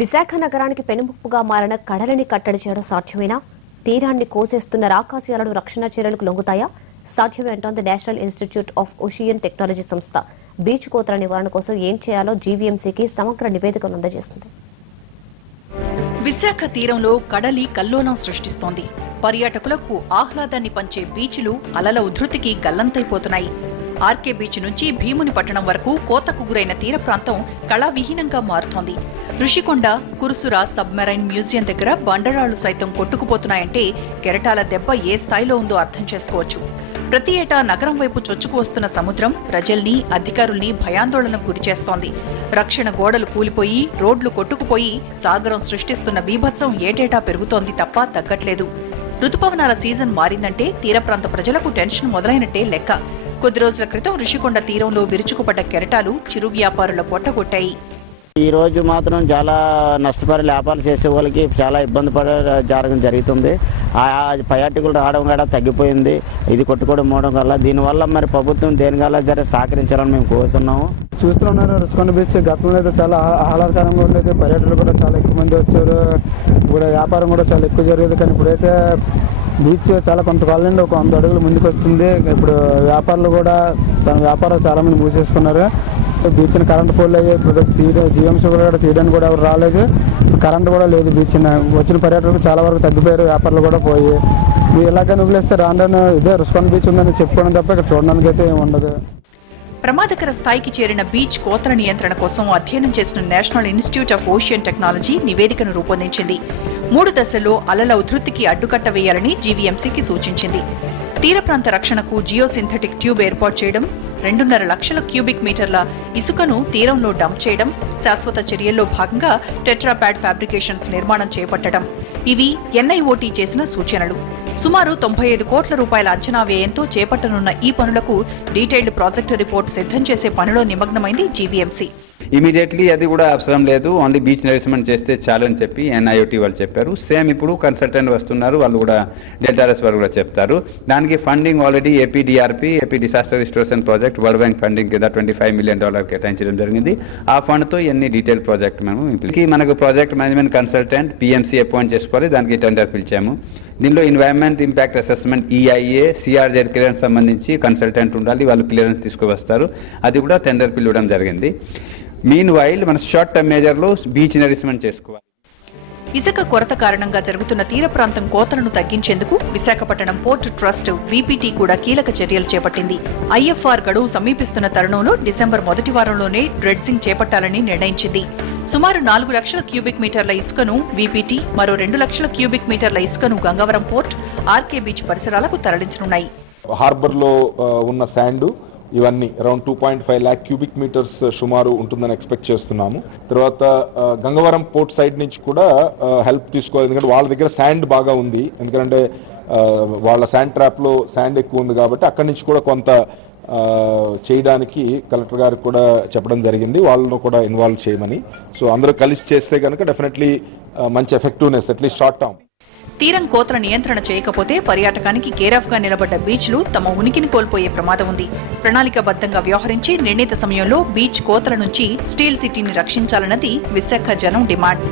విశాఖ నగరానికి పెనుముప్పుగా మారిన కడలిని కట్టడి చేయడం సాధ్యమేనా? తీరాన్ని కోసేస్తున్న రాకాశయాలను రక్షణ చర్యలకు లొంగుతాయా? సాధ్యమే అంటోంది national institute of ocean technology సంస్థ. బీచ్ కోతల నివారణ కోసం ఏం చేయాలో జీవీఎంసీకి సమగ్ర నివేదికను అందజేసింది. విశాఖ తీరంలో కడలి కల్లోలం సృష్టిస్తోంది. పర్యాటకులకు ఆహ్లాదాన్ని పంచే బీచ్లు అలల ఉధృతికి గల్లంతైపోతున్నాయి. ఆర్కే బీచ్ నుంచి భీముని పట్టణం వరకు కోతకు గురైన తీర ప్రాంతం కళావిహీనంగా మారుతోంది. ఋషికొండ, కురుసుర సబ్మెరైన్ మ్యూజియం దగ్గర బండరాళ్లు సైతం కొట్టుకుపోతున్నాయంటే కెరటాల దెబ్బ ఏ స్థాయిలో ఉందో అర్థం చేసుకోవచ్చు. ప్రతి ఏటా నగరం వైపు చొచ్చుకు వస్తున్న సముద్రం ప్రజల్ని, అధికారుల్ని భయాందోళనకు గురిచేస్తోంది. రక్షణ గోడలు కూలిపోయి, రోడ్లు కొట్టుకుపోయి సాగరం సృష్టిస్తున్న బీభత్సం ఏటేటా పెరుగుతోంది తప్ప తగ్గట్లేదు. రుతుపవనాల సీజన్ మారిందంటే తీర ప్రాంత ప్రజలకు టెన్షన్ మొదలైనట్టే లెక్క. కొద్ది రోజుల క్రితం ఋషికొండ తీరంలో విరుచుకుపడ్డ కెరటాలు చిరు వ్యాపారుల పొట్టగొట్టాయి. ఈ రోజు మాత్రం చాలా నష్టపరి వ్యాపారాలు చేసే వాళ్ళకి చాలా ఇబ్బంది జరగడం జరుగుతుంది. ఆ పర్యాటకులు రావడం కూడా తగ్గిపోయింది. ఇది కొట్టుకోవడం మోవడం వల్ల దీనివల్ల మరి ప్రభుత్వం దేనివల్ల సహకరించాలని మేము కోరుతున్నాము. చూస్తున్నారు ఋషికొండ బీచ్ గతంలో అయితే చాలా ఆహ్లాదకరంగా ఉండేది. పర్యాటకులు కూడా చాలా ఎక్కువ మంది వచ్చారు. ఇప్పుడు వ్యాపారం కూడా చాలా ఎక్కువ జరిగేది. కానీ ఇప్పుడైతే బీచ్ చాలా కొంతకాలంలో ఒక 100 అడుగులు ముందుకు వస్తుంది. ఇప్పుడు వ్యాపారులు కూడా తన వ్యాపారాలు చాలా మంది మూసేసుకున్నారు. బీచ్ని కరెంట్ పోల్ అయ్యి ఇప్పుడు జీఎంసీ కూడా తీయడానికి కూడా ఎవరు రాలేదు. కరెంట్ కూడా లేదు. బీచ్ వచ్చిన పర్యాటకులు చాలా వరకు తగ్గిపోయారు. వ్యాపారులు కూడా పోయి ఇలాగే నువ్వులేస్తే రాను ఇదే ఋషికొండ బీచ్ ఉందని చెప్పుకోవడం తప్ప ఇక్కడ చూడడానికి అయితే ఏమి ఉండదు. ప్రమాదకర స్థాయికి చేరిన బీచ్ కోతల నియంత్రణ కోసం అధ్యయనం చేసిన national institute of ocean technology నివేదికను రూపొందించింది. 3 దశల్లో అలల ఉధృతికి అడ్డుకట్ట వేయాలని జీవీఎంసీకి సూచించింది. తీర ప్రాంత రక్షణకు జియోసింథటిక్ ట్యూబ్ ఏర్పాటు చేయడం, 2.5 లక్షల క్యూబిక్ మీటర్ల ఇసుకను తీరంలో డంప్ చేయడం, శాశ్వత చర్యల్లో భాగంగా టెట్రాప్యాడ్ ఫ్యాబ్రికేషన్స్ నిర్మాణం చేపట్టడం ఇవి ఎన్ఐఓటీ చేసిన సూచనలు. సుమారు 95 కోట్ల రూపాయల అంచనా వ్యయంతో చేపట్టనున్న ఈ పనులకు డీటెయిల్డ్ ప్రాజెక్టు రిపోర్ట్ సిద్ధం చేసే పనిలో నిమగ్నమైంది జీవీఎంసీ. ఇమీడియట్లీ అది కూడా అవసరం లేదు, ఓన్లీ బీచ్ నరిస్మెంట్ చేస్తే చాలు అని చెప్పి ఎన్ఐఓటీ వాళ్ళు చెప్పారు. సేమ్ ఇప్పుడు కన్సల్టెంట్ వస్తున్నారు, వాళ్ళు కూడా డెల్టారస్ వాళ్ళు కూడా చెప్తారు. దానికి funding already AP disaster restoration project world bank funding కింద $25 మిలియన్ కేటాయించడం జరిగింది. ఆ ఫండ్తో ఎన్ని డీటెయిల్ ప్రాజెక్ట్ మనకు project management consultant PMC appoint చేసుకోవాలి. దానికి టెండర్ పిలిచాము. దీనిలో environment impact assessment EIA CRZ clearance సంబంధించి కన్సల్టెంట్ ఉండాలి. వాళ్ళు క్లియరెన్స్ తీసుకువస్తారు. అది కూడా టెండర్ పిలవడం జరిగింది. మీన్ వైల్ మన షార్ట్ టర్మ్ మేజర్లో బీచ్ నరిస్మెంట్ చేసుకోవాలి. ఇసుక కొరత కారణంగా జరుగుతున్న తీర ప్రాంతం కోతలను తగ్గించేందుకు విశాఖపట్నం పోర్ట్ ట్రస్ట్ వీపీటీ కూడా కీలక చర్యలు చేపట్టింది. ఐఎఫ్ఆర్ గడువు సమీపిస్తున్న తరుణంలో డిసెంబర్ మొదటి వారంలోనే డ్రెడ్జింగ్ చేపట్టాలని నిర్ణయించింది. సుమారు 4 లక్షల క్యూబిక్ మీటర్ల ఇసుకను వీపీటీ, మరో 2 లక్షల క్యూబిక్ మీటర్ల ఇసుకను గంగవరం పోర్ట్, ఆర్కే బీచ్ పరిసరాలకు తరలించనున్నాయి. హార్బర్లో ఉన్న శాండ్ ఇవన్నీ అరౌండ్ 2.5 lakh క్యూబిక్ మీటర్స్ సుమారు ఉంటుందని ఎక్స్పెక్ట్ చేస్తున్నాము. తర్వాత గంగవరం పోర్ట్ సైడ్ నుంచి కూడా హెల్ప్ తీసుకోవాలి. ఎందుకంటే వాళ్ళ దగ్గర శాండ్ బాగా ఉంది. ఎందుకంటే వాళ్ళ శాండ్ ట్రాప్లో శాండ్ ఎక్కువ ఉంది కాబట్టి అక్కడి నుంచి కూడా కొంత చేయడానికి కలెక్టర్ గారికి కూడా చెప్పడం జరిగింది, వాళ్ళను కూడా ఇన్వాల్వ్ చేయమని. సో అందరూ కలిసి చేస్తే కనుక డెఫినెట్లీ మంచి ఎఫెక్టివ్నెస్ అట్లీస్ట్ షార్ట్ టర్మ్. తీరం కోతల నియంత్రణ చేయకపోతే పర్యాటకానికి కేరాఫ్గా నిలబడ్డ బీచ్లు తమ ఉనికిని కోల్పోయే ప్రమాదం ఉంది. ప్రణాళికాబద్ధంగా వ్యవహరించి నిర్ణీత సమయంలో బీచ్ కోతల నుంచి స్టీల్ సిటీని రక్షించాలన్నది విశాఖ జనం డిమాండ్.